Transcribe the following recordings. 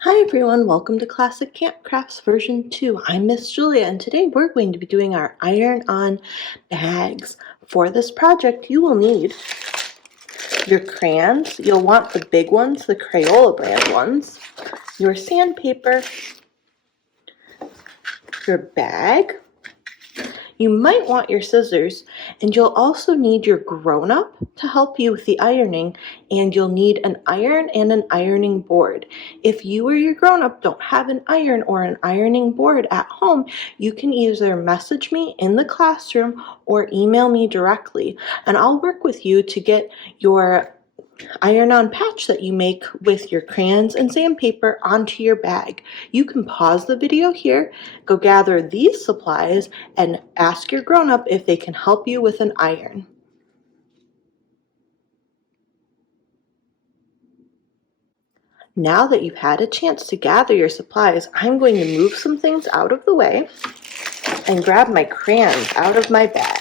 Hi everyone, welcome to Classic Camp Crafts version 2. I'm Miss Julia and today we're going to be doing our iron-on bags. For this project you will need your crayons. You'll want the big ones, the Crayola brand ones, your sandpaper, your bag. You might want your scissors, and you'll also need your grown-up to help you with the ironing, and you'll need an iron and an ironing board. If you or your grown-up don't have an iron or an ironing board at home, you can either message me in the classroom or email me directly, and I'll work with you to get your iron-on patch that you make with your crayons and sandpaper onto your bag. You can pause the video here, go gather these supplies, and ask your grown-up if they can help you with an iron. Now that you've had a chance to gather your supplies, I'm going to move some things out of the way and grab my crayons out of my bag.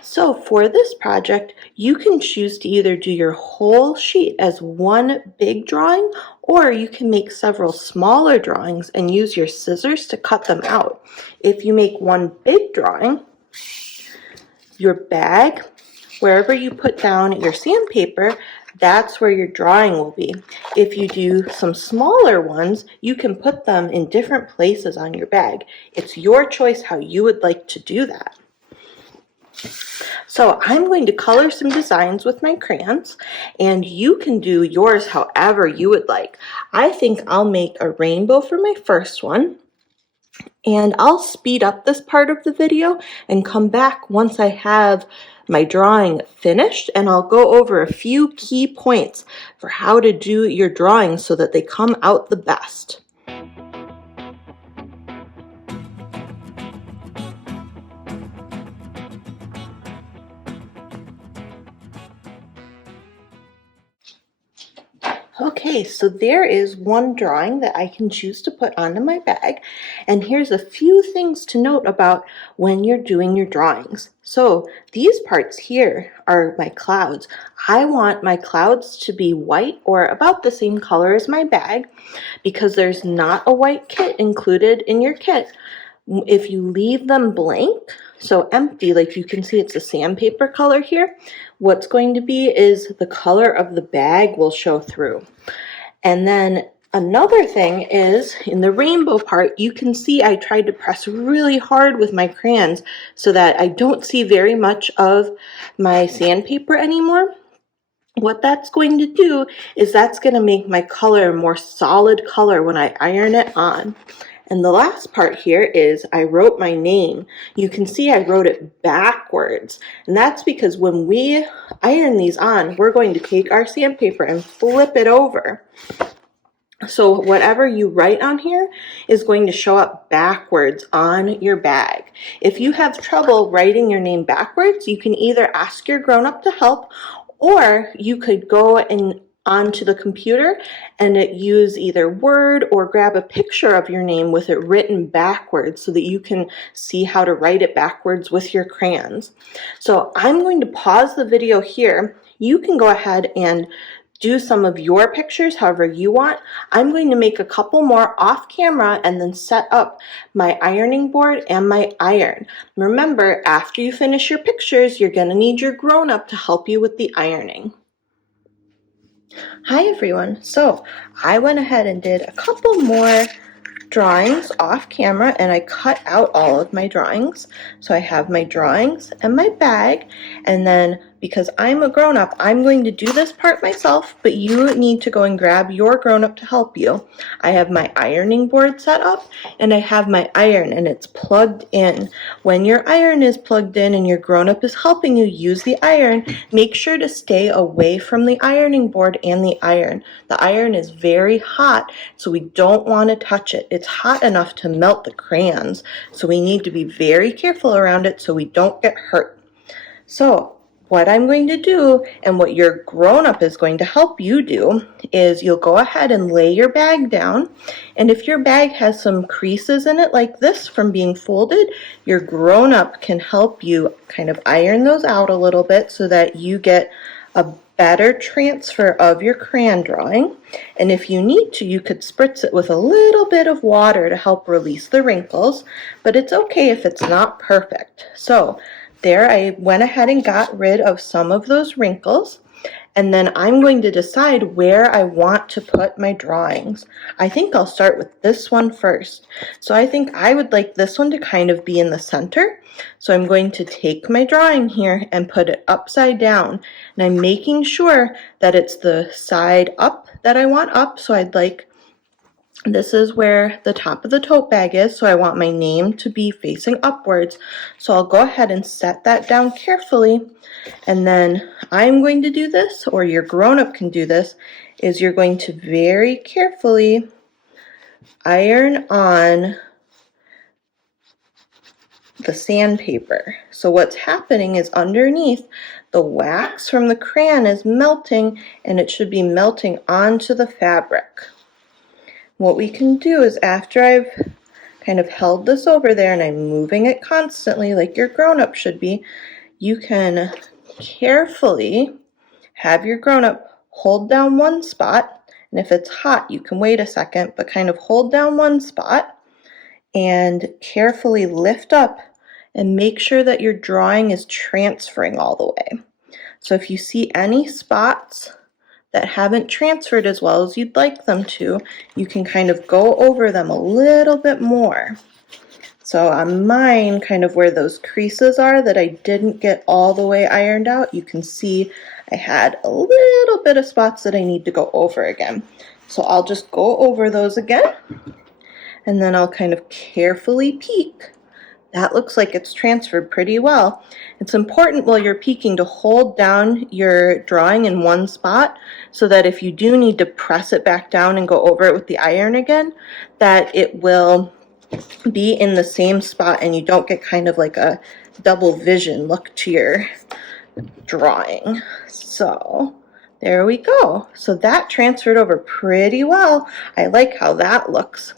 So for this project, you can choose to either do your whole sheet as one big drawing, or you can make several smaller drawings and use your scissors to cut them out. If you make one big drawing, your bag, wherever you put down your sandpaper, that's where your drawing will be. If you do some smaller ones, you can put them in different places on your bag. It's your choice how you would like to do that. So I'm going to color some designs with my crayons, and you can do yours however you would like. I think I'll make a rainbow for my first one, and I'll speed up this part of the video and come back once I have my drawing finished, and I'll go over a few key points for how to do your drawings so that they come out the best. Okay, so there is one drawing that I can choose to put onto my bag, and here's a few things to note about when you're doing your drawings. So these parts here are my clouds. I want my clouds to be white or about the same color as my bag because there's not a white kit included in your kit. If you leave them blank, so empty, like you can see it's a sandpaper color here, what's going to be is the color of the bag will show through. And then another thing is in the rainbow part, you can see I tried to press really hard with my crayons so that I don't see very much of my sandpaper anymore. What that's going to do is that's going to make my color a more solid color when I iron it on. And the last part here is I wrote my name. You can see I wrote it backwards. And that's because when we iron these on, we're going to take our sandpaper and flip it over. So whatever you write on here is going to show up backwards on your bag. If you have trouble writing your name backwards, you can either ask your grown-up to help, or you could go onto the computer and use either Word or grab a picture of your name with it written backwards so that you can see how to write it backwards with your crayons. So I'm going to pause the video here. You can go ahead and do some of your pictures however you want. I'm going to make a couple more off camera and then set up my ironing board and my iron. Remember, after you finish your pictures, you're going to need your grown-up to help you with the ironing. Hi everyone, so I went ahead and did a couple more drawings off camera and I cut out all of my drawings. So I have my drawings and my bag, and then because I'm a grown-up, I'm going to do this part myself, but you need to go and grab your grown-up to help you. I have my ironing board set up and I have my iron and it's plugged in. When your iron is plugged in and your grown-up is helping you use the iron, make sure to stay away from the ironing board and the iron. The iron is very hot, so we don't want to touch it. It's hot enough to melt the crayons, so we need to be very careful around it so we don't get hurt. So what I'm going to do, and what your grown-up is going to help you do, is you'll go ahead and lay your bag down, and if your bag has some creases in it like this from being folded, your grown-up can help you kind of iron those out a little bit so that you get a better transfer of your crayon drawing. And if you need to, you could spritz it with a little bit of water to help release the wrinkles, but it's okay if it's not perfect. So there, I went ahead and got rid of some of those wrinkles, and then I'm going to decide where I want to put my drawings. I think I'll start with this one first. So I think I would like this one to kind of be in the center. So I'm going to take my drawing here and put it upside down, and I'm making sure that it's the side up that I want up. So I'd like, this is where the top of the tote bag is, so I want my name to be facing upwards. So I'll go ahead and set that down carefully, and then I'm going to do this, or your grown-up can do this, is you're going to very carefully iron on the sandpaper. So what's happening is underneath, the wax from the crayon is melting, and it should be melting onto the fabric. What we can do is, after I've kind of held this over there and I'm moving it constantly like your grown-up should be, you can carefully have your grown-up hold down one spot, and if it's hot you can wait a second, but kind of hold down one spot and carefully lift up and make sure that your drawing is transferring all the way. So if you see any spots that haven't transferred as well as you'd like them to, you can kind of go over them a little bit more. So on mine, kind of where those creases are that I didn't get all the way ironed out, you can see I had a little bit of spots that I need to go over again. So I'll just go over those again, and then I'll kind of carefully peek. That looks like it's transferred pretty well. It's important while you're peeking to hold down your drawing in one spot so that if you do need to press it back down and go over it with the iron again, that it will be in the same spot and you don't get kind of like a double vision look to your drawing. So there we go. So that transferred over pretty well. I like how that looks.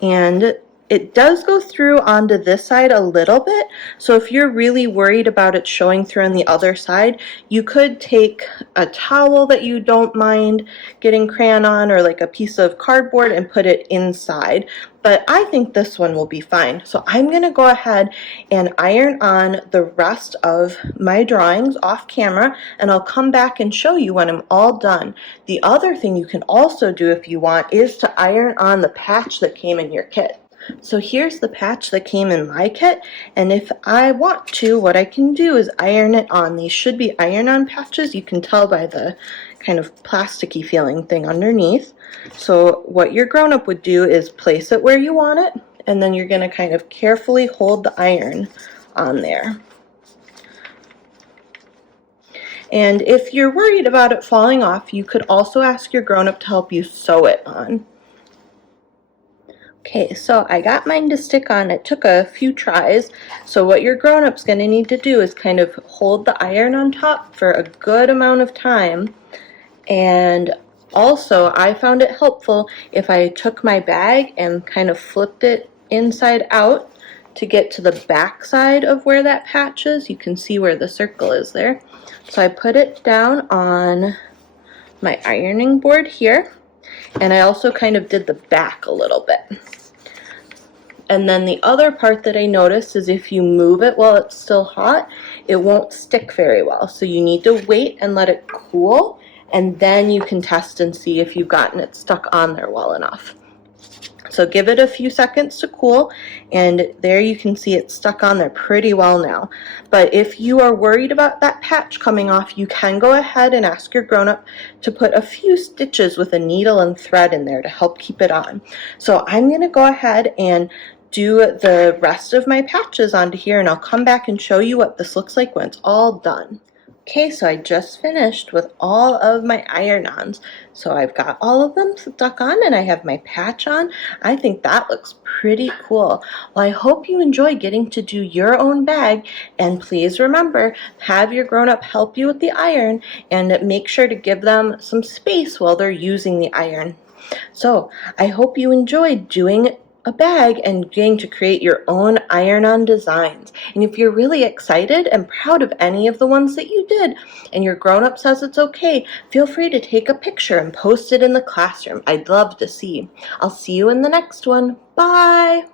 And it does go through onto this side a little bit, so if you're really worried about it showing through on the other side, you could take a towel that you don't mind getting crayon on, or like a piece of cardboard, and put it inside. But I think this one will be fine. So I'm going to go ahead and iron on the rest of my drawings off camera, and I'll come back and show you when I'm all done. The other thing you can also do if you want is to iron on the patch that came in your kit. So here's the patch that came in my kit, and if I want to, what I can do is iron it on. These should be iron-on patches. You can tell by the kind of plasticky feeling thing underneath. So what your grown-up would do is place it where you want it, and then you're going to kind of carefully hold the iron on there. And if you're worried about it falling off, you could also ask your grown-up to help you sew it on. Okay, so I got mine to stick on. It took a few tries. So what your grown-up's going to need to do is kind of hold the iron on top for a good amount of time. And also, I found it helpful if I took my bag and kind of flipped it inside out to get to the back side of where that patch is. You can see where the circle is there. So I put it down on my ironing board here. And I also kind of did the back a little bit. And then the other part that I noticed is if you move it while it's still hot, it won't stick very well. So you need to wait and let it cool, and then you can test and see if you've gotten it stuck on there well enough. So give it a few seconds to cool, and there you can see it's stuck on there pretty well now. But if you are worried about that patch coming off, you can go ahead and ask your grown-up to put a few stitches with a needle and thread in there to help keep it on. So I'm going to go ahead and do the rest of my patches onto here, and I'll come back and show you what this looks like when it's all done. Okay, so I just finished with all of my iron-ons. So I've got all of them stuck on and I have my patch on. I think that looks pretty cool. Well, I hope you enjoy getting to do your own bag, and please remember, have your grown-up help you with the iron and make sure to give them some space while they're using the iron. So I hope you enjoyed doing a bag and getting to create your own iron-on designs. And if you're really excited and proud of any of the ones that you did and your grown-up says it's okay, feel free to take a picture and post it in the classroom. I'd love to see. I'll see you in the next one. Bye!